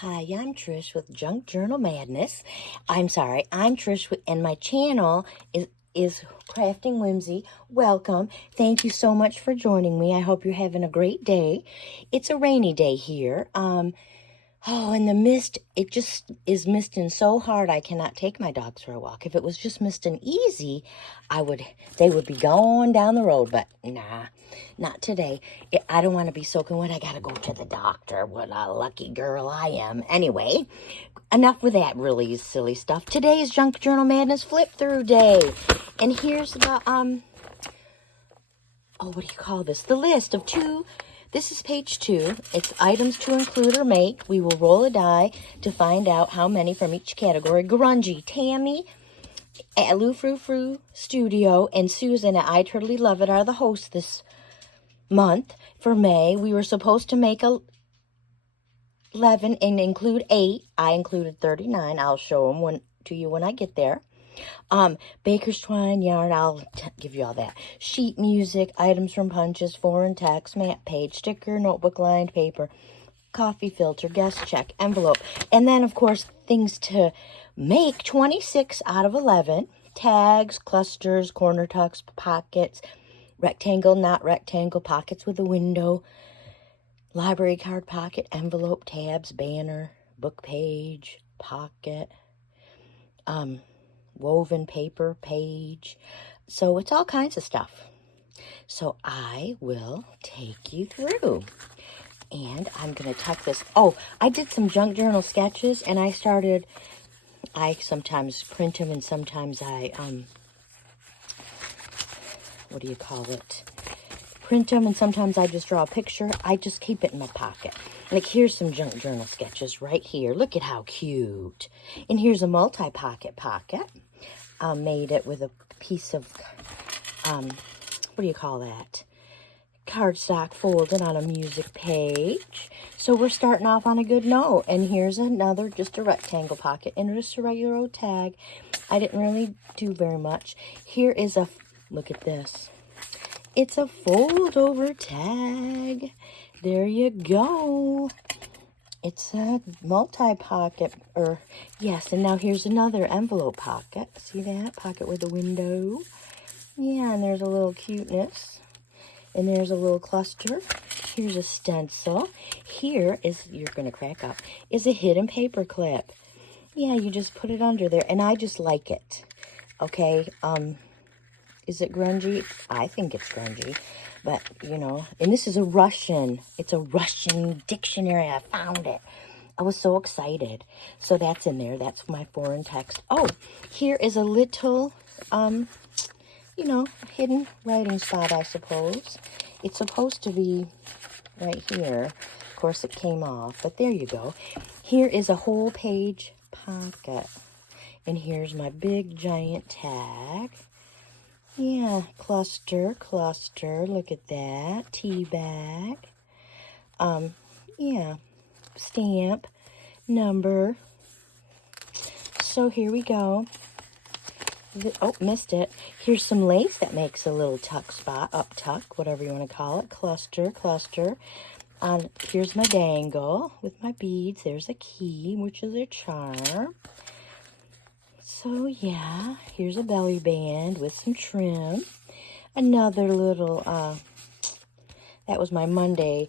Hi, I'm Trish with Junk Journal Madness. I'm Trish, and my channel is Crafting Whimsy. Welcome. Thank you so much for joining me. I hope you're having a great day. It's a rainy day here. And the mist, it just is misting so hard I cannot take my dogs for a walk. If it was just misting easy, they would be going down the road, but nah, not today. I don't want to be soaking wet. I got to go to the doctor. What a lucky girl I am. Anyway, enough with that really silly stuff. Today is Junk Journal Madness Flip Through Day. And here's the, what do you call this? The list of this is page 2. It's items to include or make. We will roll a die to find out how many from each category. Grungy, Tammy, at Lou Frou Frou Studio, and Susan at I Totally Love It are the hosts this month. For May, we were supposed to make 11 and include 8. I included 39. I'll show them to you when I get there. Baker's twine, yarn, I'll give you all that. Sheet music, items from punches, foreign text, map page, sticker, notebook lined paper, coffee filter, guest check, envelope. And then, of course, things to make, 26 out of 11. Tags, clusters, corner tucks, pockets, rectangle, not rectangle, pockets with a window, library card pocket, envelope, tabs, banner, book page, pocket, woven paper page. So it's all kinds of stuff. So I will take you through. And I'm going to tuck this. Oh, I did some junk journal sketches, and I sometimes print them, and sometimes I, what do you call it? Print them, and sometimes I just draw a picture. I just keep it in my pocket. Like, here's some junk journal sketches right here. Look at how cute. And here's a multi-pocket pocket. Made it with a piece of, what do you call that? Cardstock folded on a music page. So we're starting off on a good note. And here's another, just a rectangle pocket and just a regular old tag. I didn't really do very much. Here is look at this. It's a fold over tag. There you go. It's a multi-pocket, yes, and now here's another envelope pocket. See that? Pocket with a window. Yeah, and there's a little cuteness. And there's a little cluster. Here's a stencil. Here is, you're going to crack up, is a hidden paper clip. Yeah, you just put it under there, and I just like it. Okay, is it grungy? I think it's grungy. But, and this is it's a Russian dictionary. I found it. I was so excited. So that's in there. That's my foreign text. Oh, here is a little, hidden writing spot, I suppose. It's supposed to be right here. Of course, it came off, but there you go. Here is a whole page pocket. And here's my big giant tag. Yeah, cluster, look at that, tea bag, yeah, stamp, number. So here we go. Missed it. Here's some lace that makes a little tuck spot, up tuck, whatever you want to call it, cluster. Here's my dangle with my beads. There's a key, which is a charm. So, yeah, here's a belly band with some trim. Another little, that was my Monday.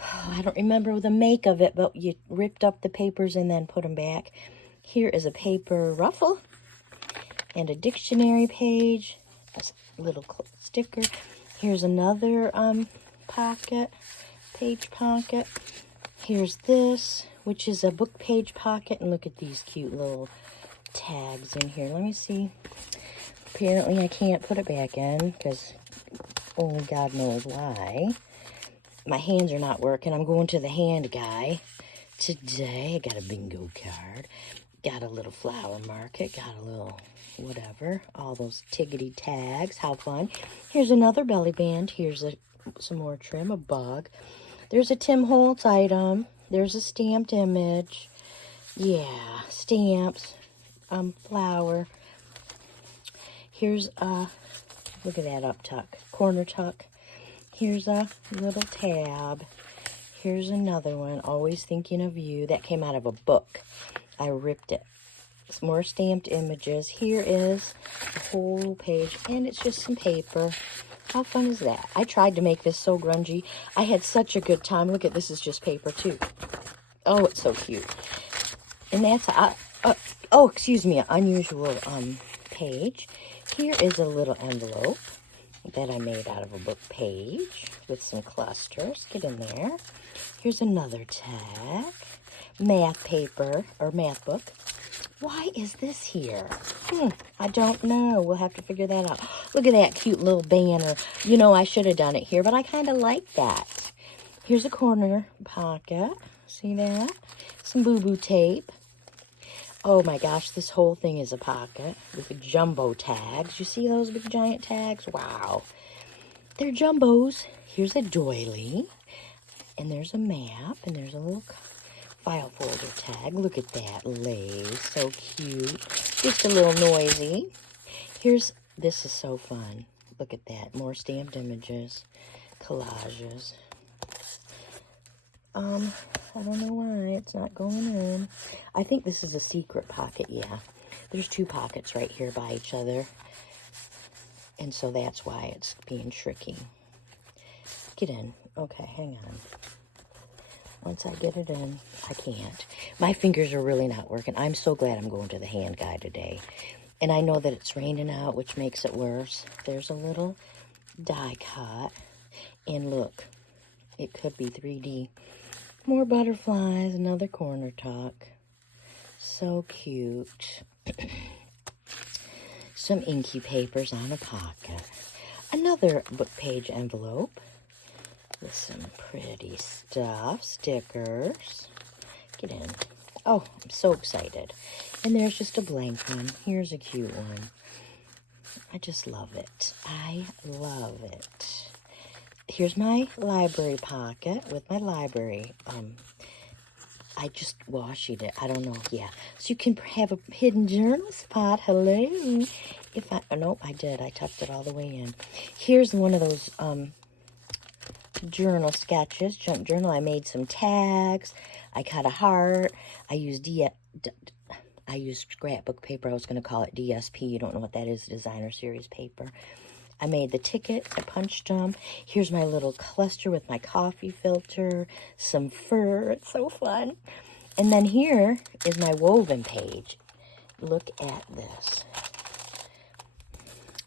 I don't remember the make of it, but you ripped up the papers and then put them back. Here is a paper ruffle and a dictionary page, a little sticker. Here's another page pocket. Here's this, which is a book page pocket. And look at these cute little tags in here. Let me see. Apparently I can't put it back in because only God knows why. My hands are not working. I'm going to the hand guy today. I got a bingo card. Got a little flower market. Got a little whatever. All those tiggity tags. How fun. Here's another belly band. Here's some more trim. A bug. There's a Tim Holtz item. There's a stamped image. Yeah. Stamps. Flower. Here's look at that up tuck, corner tuck. Here's a little tab. Here's another one, Always Thinking of You. That came out of a book. I ripped it. Some more stamped images. Here is a whole page, and it's just some paper. How fun is that? I tried to make this so grungy. I had such a good time. Look at this, is just paper too. Oh, it's so cute. And that's oh, excuse me, an unusual page. Here is a little envelope that I made out of a book page with some clusters. Get in there. Here's another tag. Math paper or math book. Why is this here? I don't know. We'll have to figure that out. Look at that cute little banner. You know, I should have done it here, but I kind of like that. Here's a corner pocket. See that? Some boo-boo tape. Oh my gosh, this whole thing is a pocket with jumbo tags. You see those big giant tags? Wow. They're jumbos. Here's a doily. And there's a map. And there's a little file folder tag. Look at that lace. So cute. Just a little noisy. This is so fun. Look at that. More stamped images. Collages. I don't know why it's not going in. I think this is a secret pocket, yeah. There's two pockets right here by each other. And so that's why it's being tricky. Get in. Okay, hang on. Once I get it in, I can't. My fingers are really not working. I'm so glad I'm going to the hand guy today. And I know that it's raining out, which makes it worse. There's a little die cut. And look, it could be 3D. More butterflies, another corner tuck. So cute. Some inky papers on a pocket. Another book page envelope with some pretty stuff. Stickers. Get in. Oh, I'm so excited. And there's just a blank one. Here's a cute one. I just love it. I love it. Here's my library pocket with my library. I just washi it. I don't know. Yeah. So you can have a hidden journal spot. Hello. Nope, I did. I tucked it all the way in. Here's one of those journal sketches. Junk journal. I made some tags. I cut a heart. I used scrapbook paper. I was going to call it DSP. You don't know what that is. Designer series paper. I made the tickets, I punched them. Here's my little cluster with my coffee filter, some fur, it's so fun. And then here is my woven page. Look at this.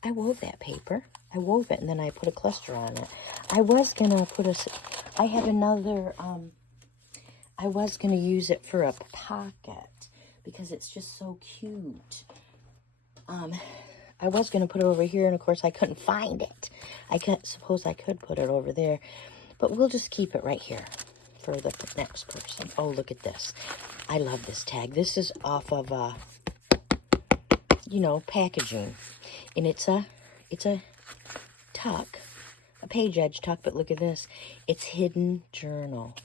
I wove that paper. I wove it and then I put a cluster on it. I was going to use it for a pocket because it's just so cute. I was going to put it over here, and of course I couldn't find it. Suppose I could put it over there, but we'll just keep it right here for the next person. Oh, look at this. I love this tag. This is off of, packaging, and it's a tuck, a page edge tuck, but look at this. It's hidden journal.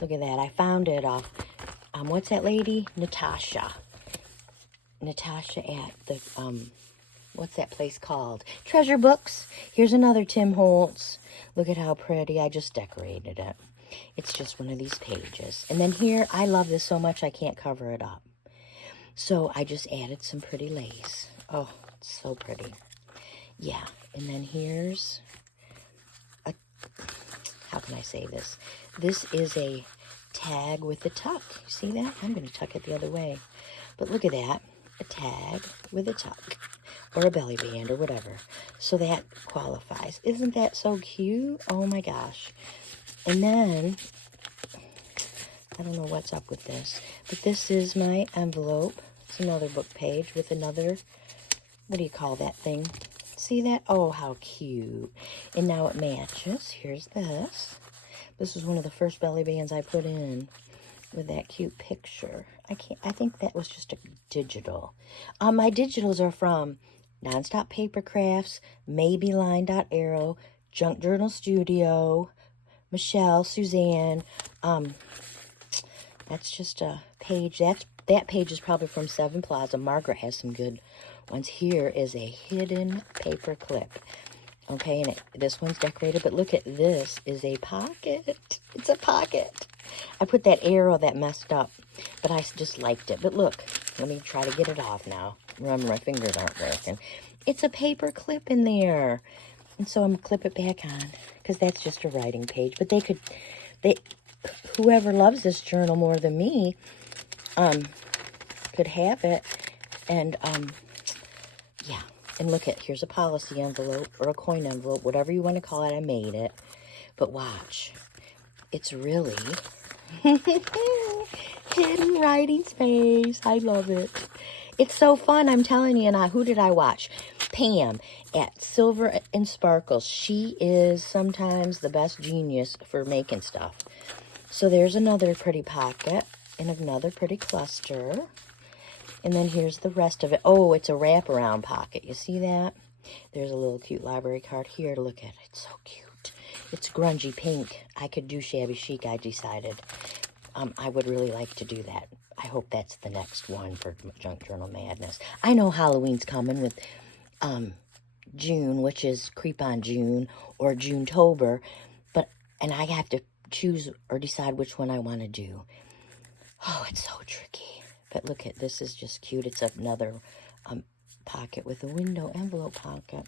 Look at that. I found it off, what's that lady? Natasha at the, what's that place called? Treasure Books. Here's another Tim Holtz. Look at how pretty. I just decorated it. It's just one of these pages. And then here, I love this so much I can't cover it up. So I just added some pretty lace. Oh, it's so pretty. Yeah. And then here's how can I say this? This is a tag with a tuck. You see that? I'm going to tuck it the other way. But look at that. A tag with a tuck. Or a belly band or whatever. So that qualifies. Isn't that so cute? Oh my gosh. And then, I don't know what's up with this. But this is my envelope. It's another book page with another, what do you call that thing? See that? Oh, how cute. And now it matches. Here's this. This was one of the first belly bands I put in with that cute picture. I think that was just a digital. My digitals are from Nonstop Paper Crafts, Maybeline.arrow, Junk Journal Studio, Michelle, Suzanne. That's just a page. That page is probably from Seven Plaza. Margaret has some good ones. Here is a hidden paper clip. Okay, and this one's decorated, but look at this is a pocket. It's a pocket. I put that arrow that messed up, but I just liked it. But look, let me try to get it off now. Remember, my fingers aren't working. It's a paper clip in there. And so I'm going to clip it back on, because that's just a writing page. But whoever loves this journal more than me, could have it. And, yeah. And look at, here's a policy envelope or a coin envelope, whatever you want to call it. I made it. But watch. It's really hidden writing space. I love it. It's so fun, I'm telling you. And who did I watch? Pam at Silver and Sparkles. She is sometimes the best genius for making stuff. So there's another pretty pocket and another pretty cluster. And then here's the rest of it. Oh, it's a wraparound pocket. You see that? There's a little cute library card here to look at. It's so cute. It's grungy pink. I could do shabby chic, I decided. I would really like to do that. I hope that's the next one for Junk Journal Madness. I know Halloween's coming with June, which is Creep on June or June-tober, and I have to choose or decide which one I want to do. Oh, it's so tricky. But look at this, is just cute. It's another pocket with a window envelope pocket.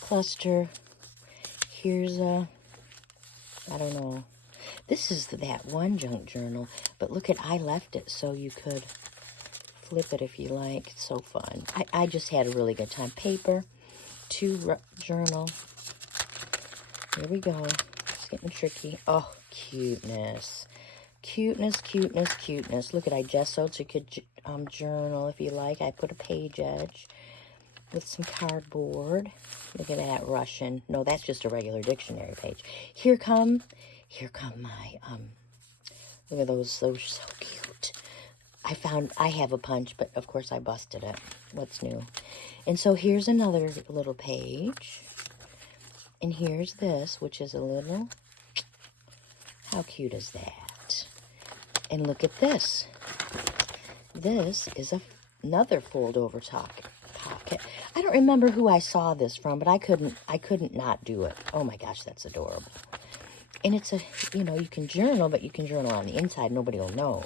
Cluster. Here's a, I don't know. This is that one junk journal. But look at, I left it so you could flip it if you like. It's so fun. I just had a really good time. Paper, journal. Here we go. It's getting tricky. Oh, cuteness. Cuteness, cuteness, cuteness. Look at, I gessoed so you could journal if you like. I put a page edge with some cardboard. Look at that, Russian. No, that's just a regular dictionary page. Here come my, look at those are so cute. I have a punch, but of course I busted it. What's new? And so here's another little page. And here's this, which is a little, how cute is that? And look at this. This is another fold-over pocket. I don't remember who I saw this from, but I couldn't not do it. Oh my gosh, that's adorable. And it's a, you can journal, but you can journal on the inside. Nobody will know.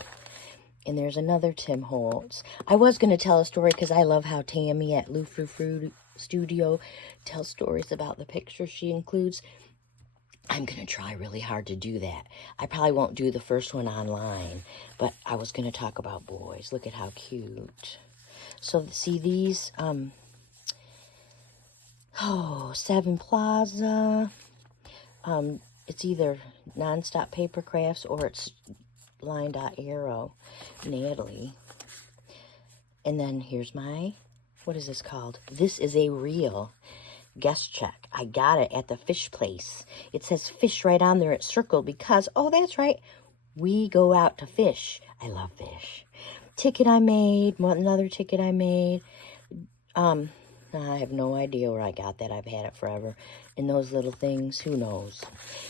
And there's another Tim Holtz. I was going to tell a story because I love how Tammy at Lou Frou Frou Studio tells stories about the pictures she includes. I'm going to try really hard to do that. I probably won't do the first one online, but I was going to talk about boys. Look at how cute. So, see these, Seven Plaza. It's either Nonstop Paper Crafts or it's Line Dot Arrow, Natalie. And then here's my, what is this called? This is a reel. Guest check. I got it at the fish place. It says fish right on there. It's circled because, oh, that's right, we go out to fish. I love fish. Ticket I made. Another ticket I made. I have no idea where I got that. I've had it forever. And those little things, who knows?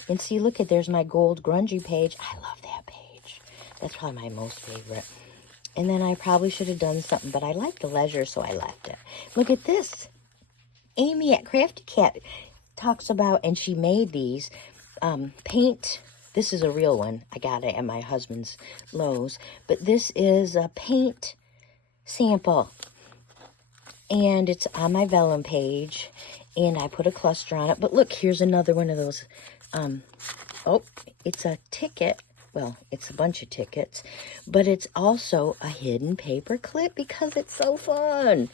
And see, look at, there's my gold grungy page. I love that page. That's probably my most favorite. And then I probably should have done something, but I like the leisure, so I left it. Look at this. Amy at Crafty Cat talks about, and she made these paint. This is a real one. I got it at my husband's Lowe's. But this is a paint sample. And it's on my vellum page. And I put a cluster on it. But look, here's another one of those. It's a ticket. Well, it's a bunch of tickets. But it's also a hidden paper clip because it's so fun.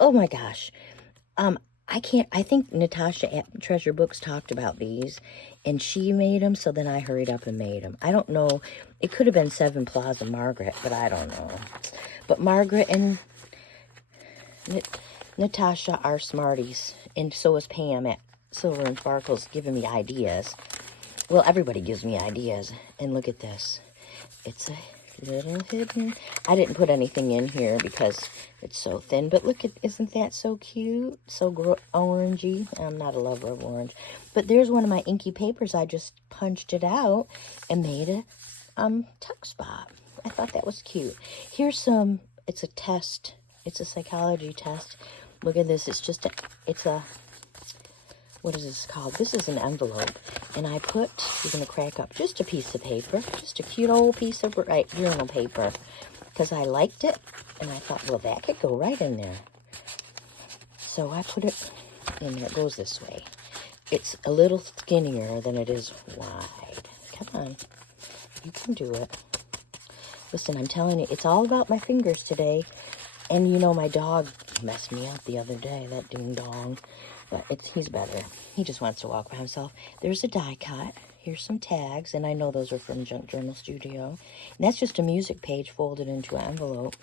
Oh my gosh. I think Natasha at Treasure Books talked about these, and she made them, so then I hurried up and made them. I don't know. It could have been Seven Plaza Margaret, but I don't know. But Margaret and Natasha are smarties, and so is Pam at Silver and Sparkles giving me ideas. Well, everybody gives me ideas. And look at this. It's a little hidden. I didn't put anything in here because it's so thin, but look at, isn't that so cute? So orangey. I'm not a lover of orange, but there's one of my inky papers. I just punched it out and made a tuck spot. I thought that was cute. Here's some, it's a test. It's a psychology test. Look at this. It's just it's a what is this called? This is an envelope. And I put, we're going to crack up just a piece of paper. Just a cute old piece of journal paper. Because I liked it. And I thought, well, that could go right in there. So I put it in there. It goes this way. It's a little skinnier than it is wide. Come on. You can do it. Listen, I'm telling you, it's all about my fingers today. And you know, my dog messed me up the other day, that ding dong. But he's better. He just wants to walk by himself. There's a die cut. Here's some tags. And I know those are from Junk Journal Studio. And that's just a music page folded into an envelope.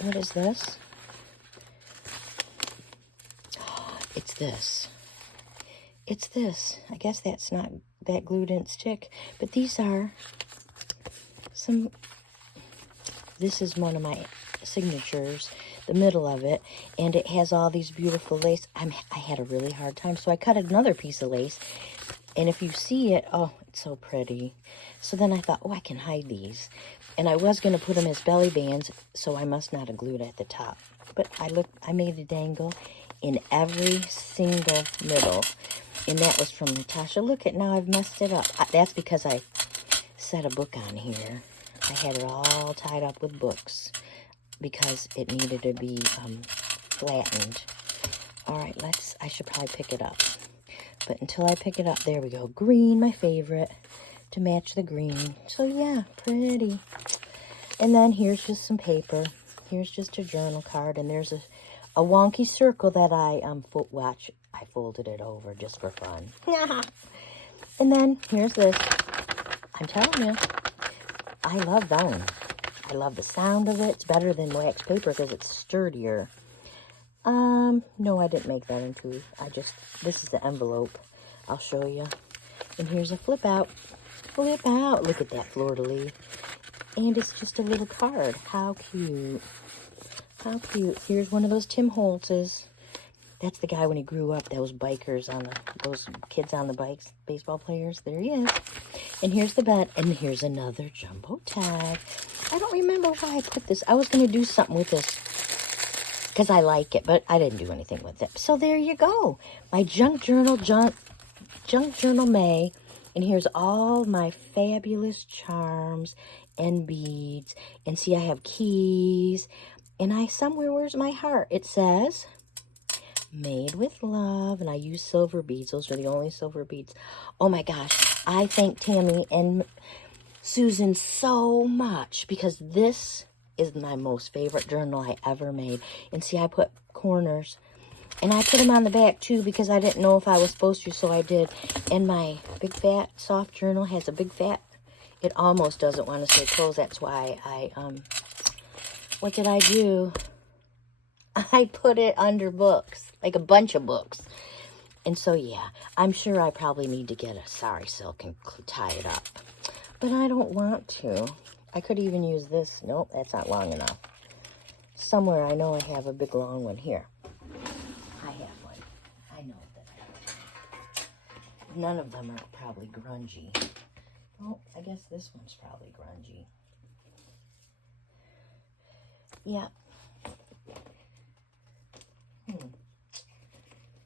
What is this? It's this. It's this. I guess that's not, that glue didn't stick. But these are some, this is one of my signatures, the middle of it. And it has all these beautiful lace. I had a really hard time. So I cut another piece of lace. And if you see it, oh, it's so pretty. So then I thought, oh, I can hide these. And I was going to put them as belly bands, so I must not have glued at the top. But I made a dangle in every single middle. And that was from Natasha. Look at, now I've messed it up. That's because I set a book on here. I had it all tied up with books because it needed to be flattened. All right, I should probably pick it up. But until I pick it up, there we go. Green, my favorite, to match the green. So yeah, pretty. And then here's just some paper. Here's just a journal card. And there's a wonky circle that I folded it over just for fun. And then here's this. I'm telling you, I love vellum. I love the sound of it. It's better than wax paper because it's sturdier. No, I didn't make that into, this is the envelope. I'll show you. And here's a flip out. Flip out. Look at that fleur-de-lis. And it's just a little card. How cute. How cute. Here's one of those Tim Holtz's. That's the guy when he grew up, those bikers those kids on the bikes, baseball players. There he is. And here's the bed. And here's another jumbo tag. I don't remember why I put this. I was going to do something with this because I like it, but I didn't do anything with it. So there you go. My Junk Journal May. And here's all my fabulous charms and beads. And see, I have keys. And somewhere, where's my heart? It says, made with love. And I use silver beads. Those are the only silver beads. Oh my gosh. I thank Tammy and Susan so much because this is my most favorite journal I ever made. And see, I put corners. And I put them on the back too because I didn't know if I was supposed to, so I did. And my big fat soft journal has a big fat. It almost doesn't want to stay closed. That's why what did I do? I put it under books, like a bunch of books. And so, yeah, I'm sure I probably need to get a sari silk and tie it up. But I don't want to. I could even use this. Nope, that's not long enough. Somewhere I know I have a big long one here. I have one. I know that I have. None of them are probably grungy. Oh, I guess this one's probably grungy. Yeah.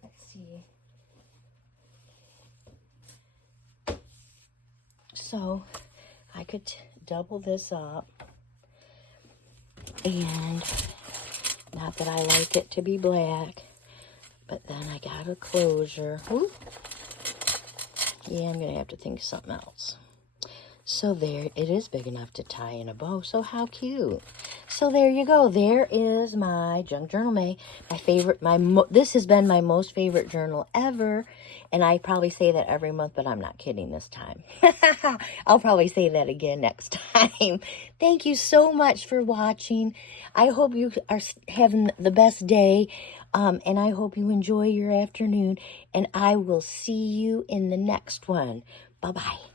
Let's see. So, I could double this up. And, not that I like it to be black, but then I got a closure. Ooh. Yeah, I'm going to have to think of something else. So there, it is big enough to tie in a bow. So how cute. So there you go. There is my Junk Journal May. My favorite, this has been my most favorite journal ever. And I probably say that every month, but I'm not kidding this time. I'll probably say that again next time. Thank you so much for watching. I hope you are having the best day. And I hope you enjoy your afternoon. And I will see you in the next one. Bye-bye.